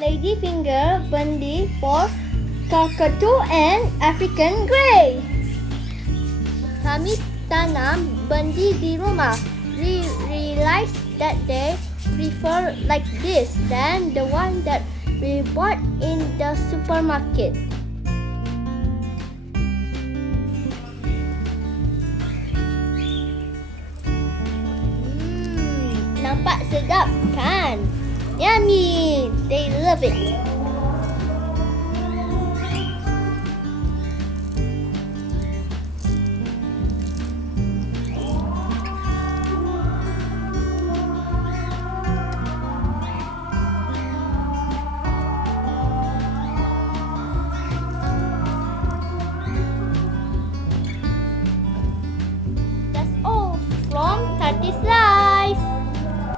ladyfinger, Bendi for Cockatoo and African Grey. Kami tanam Bendi di rumah. We realized that they prefer like this than the one that we bought in the supermarket. Nampak sedap kan? Yummy! They love it.